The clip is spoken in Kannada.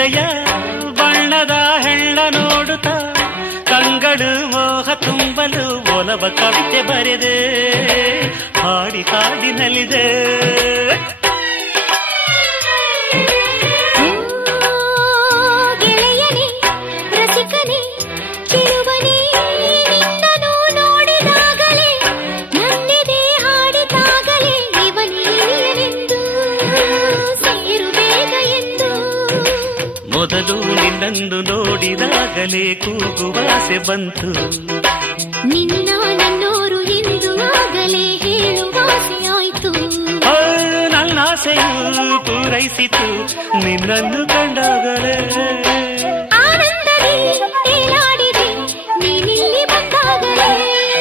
ಎದೆಯ ಬಣ್ಣದ ಹೆಳ್ಳ ನೋಡುತ್ತಾ ಕಂಗಳು ಮೋಹ ತುಂಬಲು ಒಲವ ಕವಿತೆ ಬರೆದೆ ಹಾಡಿ ಹಾಡಿನಲ್ಲಿದೆ ಮೊದಲು ನಿನ್ನನ್ನು ನೋಡಿದಾಗಲೇ ಕೂಗುವಾಸೆ ಬಂತು ನಿನ್ನ ನನ್ನೋರು ಎಂದು ಆಗಲೇ ಹೇಳುವಾಸೆಯಾಯ್ತು ನನ್ನಾಸೆಯು ಪೂರೈಸಿತು ನಿನ್ನನ್ನು ಕಂಡಾಗಲೇ